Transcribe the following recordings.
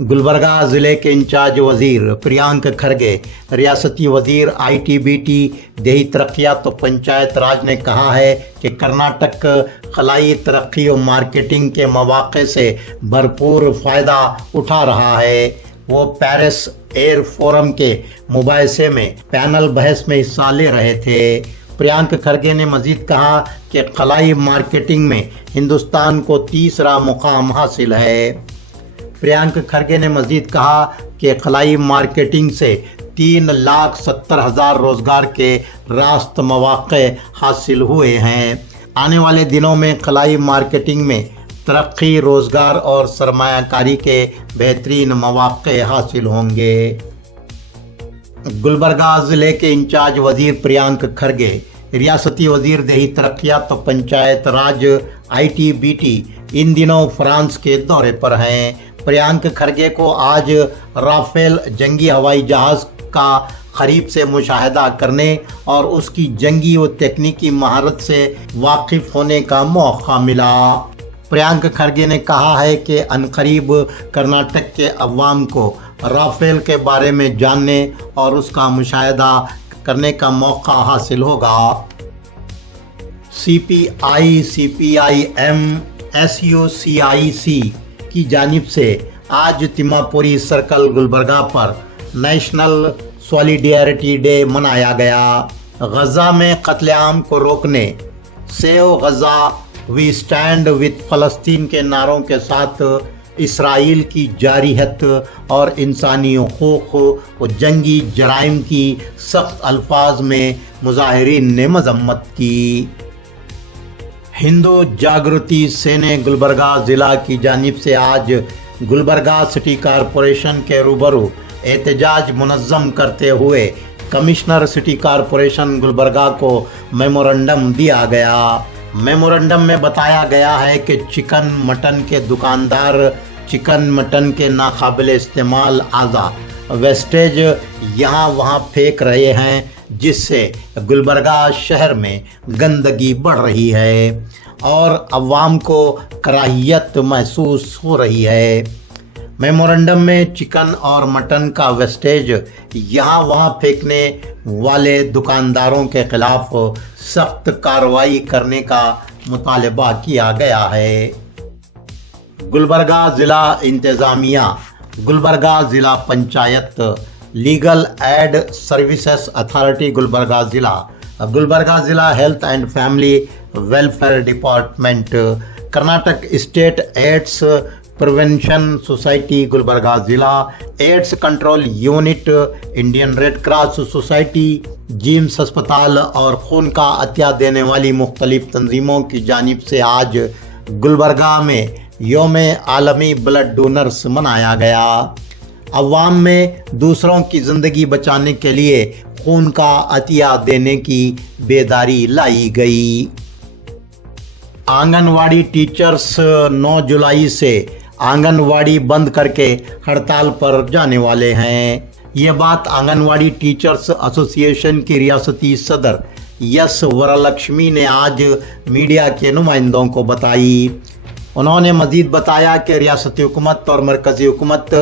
गुलबर्गा ज़िले के इंचार्ज वज़ीर प्रियांक खरगे, रियासती वज़ीर ITBT देही तरक्यात तो पंचायत राज ने कहा है कि कर्नाटक खलाई तरक्की और मार्केटिंग के मौक़े से भरपूर फ़ायदा उठा रहा है। वो पेरिस एयर फोरम के मुबाहिसे में पैनल बहस में हिस्सा ले रहे थे। प्रियांक खरगे ने मज़ीद कहा कि खलाई मार्केटिंग में हिंदुस्तान को तीसरा मुकाम हासिल है। प्रियांक खरगे ने मज़ीद कहा कि खलाई मार्केटिंग से 3,70,000 रोज़गार के रास्त मौक़े हासिल हुए हैं। आने वाले दिनों में खलाई मार्केटिंग में तरक्की, रोज़गार और सरमायाकारी के बेहतरीन मौक़े हासिल होंगे। गुलबर्गा ज़िले के इंचार्ज वज़ीर प्रियांक खरगे, रियासती वज़ीर देही तरक्यात तो पंचायत राज ITBT इन दिनों फ्रांस के दौरे पर हैं। प्रियांक खरगे को आज राफेल जंगी हवाई जहाज़ का करीब से मुशाहिदा करने और उसकी जंगी व तकनीकी महारत से वाकिफ़ होने का मौका मिला। प्रियांक खरगे ने कहा है कि अनकरीब कर्नाटक के अवाम को राफेल के बारे में जानने और उसका मुशाहिदा करने का मौका हासिल होगा। CPI, CPIM, SUCIC की जानिब से आज तिमापुरी सर्कल गुलबर्गा पर नेशनल सॉलिडेरिटी डे मनाया गया। गज़ा में कत्लेआम को रोकने, save Gaza, we stand with Palestine के नारों के साथ इसराइल की जारियत और इंसानी हुकूक़ और जंगी जराइम की सख्त अल्फाज में मुज़ाहिरीन ने मज़म्मत की। हिंदू जागृति सेना गुलबर्गा ज़िला की जानिब से आज गुलबर्गा सिटी कॉरपोरेशन के रूबरू एहतजाज मुनज़्ज़म करते हुए कमिश्नर सिटी कॉरपोरेशन गुलबर्गा को मेमोरेंडम दिया गया। मेमोरेंडम में बताया गया है कि चिकन मटन के दुकानदार चिकन मटन के नाकाबिल इस्तेमाल आज़ा वेस्टेज यहाँ वहाँ फेंक रहे हैं, जिससे गुलबर्गा शहर में गंदगी बढ़ रही है और अवाम को कराहियत महसूस हो रही है। मेमोरेंडम में चिकन और मटन का वेस्टेज यहाँ वहाँ फेंकने वाले दुकानदारों के खिलाफ सख्त कार्रवाई करने का मुतालबा किया गया है। गुलबर्गा ज़िला इंतज़ामिया, गुलबर्गा ज़िला panchayat, legal aid services authority Gulbarga ज़िला health and family welfare department, Karnataka state AIDS prevention society Gulbarga ज़िला, AIDS control unit, Indian Red Cross society, GIMS अस्पताल और खून का अतिया देने वाली मुख्तलिफ तंजीमों की जानिब से आज गुलबर्गा में यौम आलमी ब्लड डोनर्स मनाया गया। अवाम में दूसरों की ज़िंदगी बचाने के लिए खून का अतिया देने की बेदारी लाई गई। आंगनवाड़ी टीचर्स 9 जुलाई से आंगनवाड़ी बंद करके हड़ताल पर जाने वाले हैं। ये बात आंगनवाड़ी टीचर्स एसोसिएशन की रियासती सदर यस वरलक्ष्मी ने आज मीडिया के नुमाइंदों को बताई। उन्होंने मज़ीद बताया कि रियासती हुकूमत और मरकज़ी हुकूमत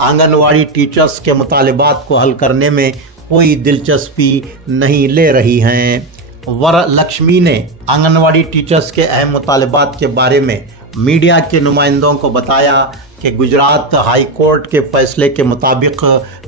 आंगनवाड़ी टीचर्स के मुतालबात को हल करने में कोई दिलचस्पी नहीं ले रही हैं। वरलक्ष्मी ने आंगनवाड़ी टीचर्स के अहम मुतालबात के बारे में मीडिया के नुमाइंदों को बताया कि गुजरात हाई कोर्ट के फैसले के मुताबिक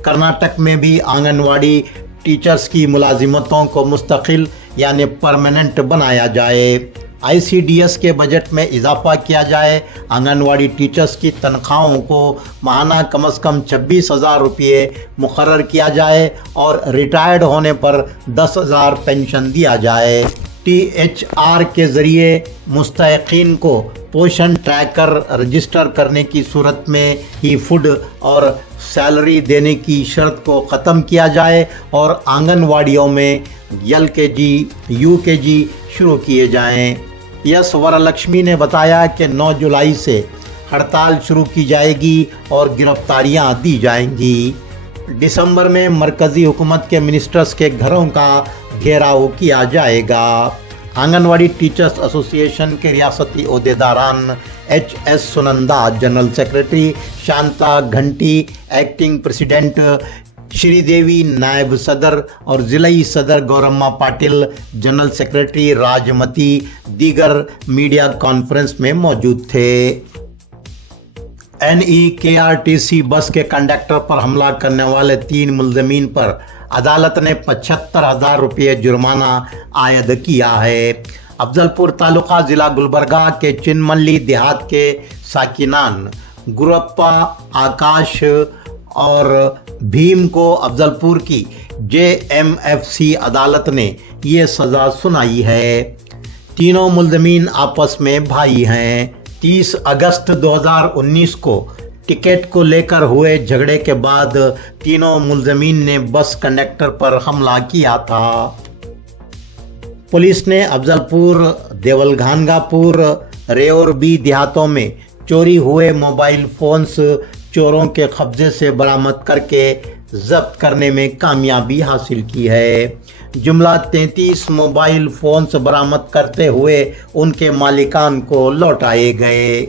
कर्नाटक में भी आंगनवाड़ी टीचर्स की मुलाजिमतों को मुस्तकिल यानी परमानेंट बनाया जाए। ICDS के बजट में इजाफा किया जाए, आंगनवाड़ी टीचर्स की तनख्वाहों को माहाना कम अज़ कम 26,000 रुपये मुकर्रर किया जाए और रिटायर्ड होने पर 10,000 पेंशन दिया जाए। THR के ज़रिए मुस्तहिक़ीन को पोषण ट्रैकर रजिस्टर करने की सूरत में ही फूड और सैलरी देने की शर्त को ख़त्म किया जाए और आंगनवाड़ियों में LKG, UKG शुरू किए जाएं। यस वरलक्ष्मी ने बताया कि 9 जुलाई से हड़ताल शुरू की जाएगी और गिरफ्तारियां दी जाएंगी। दिसंबर में मरकज़ी हुकूमत के मिनिस्टर्स के घरों का घेराव किया जाएगा। आंगनवाड़ी टीचर्स एसोसिएशन के रियासती ओहदेदारान HS Sunanda, general secretary Shanta घंटी, एक्टिंग प्रेसिडेंट श्रीदेवी, नायब सदर और जिलाई सदर गौरम्मा पाटिल, जनरल सेक्रेटरी राजमती दीगर मीडिया कॉन्फ्रेंस में मौजूद थे। NEKRTC बस के कंडक्टर पर हमला करने वाले 3 मुलजमीन पर अदालत ने 75,000 रुपये जुर्माना आयद किया है। अफजलपुर तालुका ज़िला गुलबर्गा के चिनमल्ली देहात के साकिनान गुरप्पा, आकाश और भीम को अफजलपुर की JMFC अदालत ने ये सज़ा सुनाई है। तीनों मुलजमीन आपस में भाई हैं। 30 अगस्त 2019 को टिकट को लेकर हुए झगड़े के बाद तीनों मुलजमीन ने बस कंडक्टर पर हमला किया था। पुलिस ने अफजलपुर, देवलघानगापुर, रेओरबी देहातों में चोरी हुए मोबाइल फोन्स चोरों के कब्जे से बरामद करके जब्त करने में कामयाबी हासिल की है। जुमला 33 मोबाइल फोन्स बरामद करते हुए उनके मालिकान को लौटाए गए।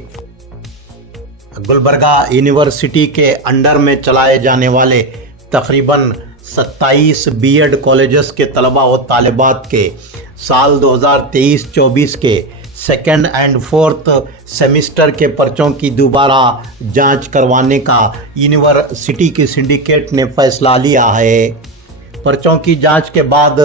गुलबर्गा यूनिवर्सिटी के अंडर में चलाए जाने वाले तकरीबन 27 बीएड कॉलेजेस के तलबा व तालिबात के साल 2023-24 के सेकेंड एंड फोर्थ सेमिस्टर के पर्चों की दोबारा जांच करवाने का यूनिवर्सिटी की सिंडिकेट ने फैसला लिया है। पर्चों की जांच के बाद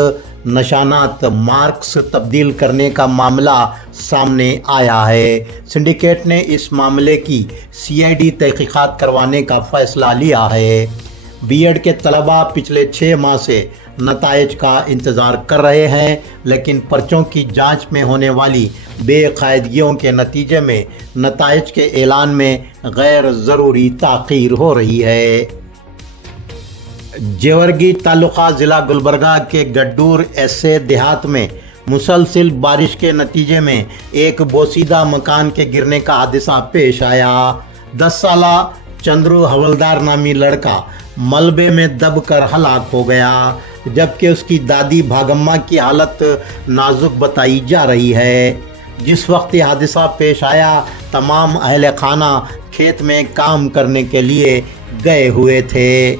निशानात मार्क्स तब्दील करने का मामला सामने आया है। सिंडिकेट ने इस मामले की CID तहकीकात करवाने का फैसला लिया है। बीएड के तलबा पिछले 6 माह से नताइज का इंतज़ार कर रहे हैं, लेकिन पर्चों की जांच में होने वाली बेकायदगियों के नतीजे में नताइज के ऐलान में गैर ज़रूरी ताख़ीर हो रही है। जेवरगी तालुका ज़िला गुलबर्गा के गड्डूर ऐसे देहात में मुसलसिल बारिश के नतीजे में एक बोसीदा मकान के गिरने का हादसा पेश आया। 10 साला चंद्रू हवलदार नामी लड़का मलबे में दबकर हलाक हो गया, जबकि उसकी दादी भागम्मा की हालत नाजुक बताई जा रही है। जिस वक्त यह हादसा पेश आया, तमाम अहले खाना खेत में काम करने के लिए गए हुए थे।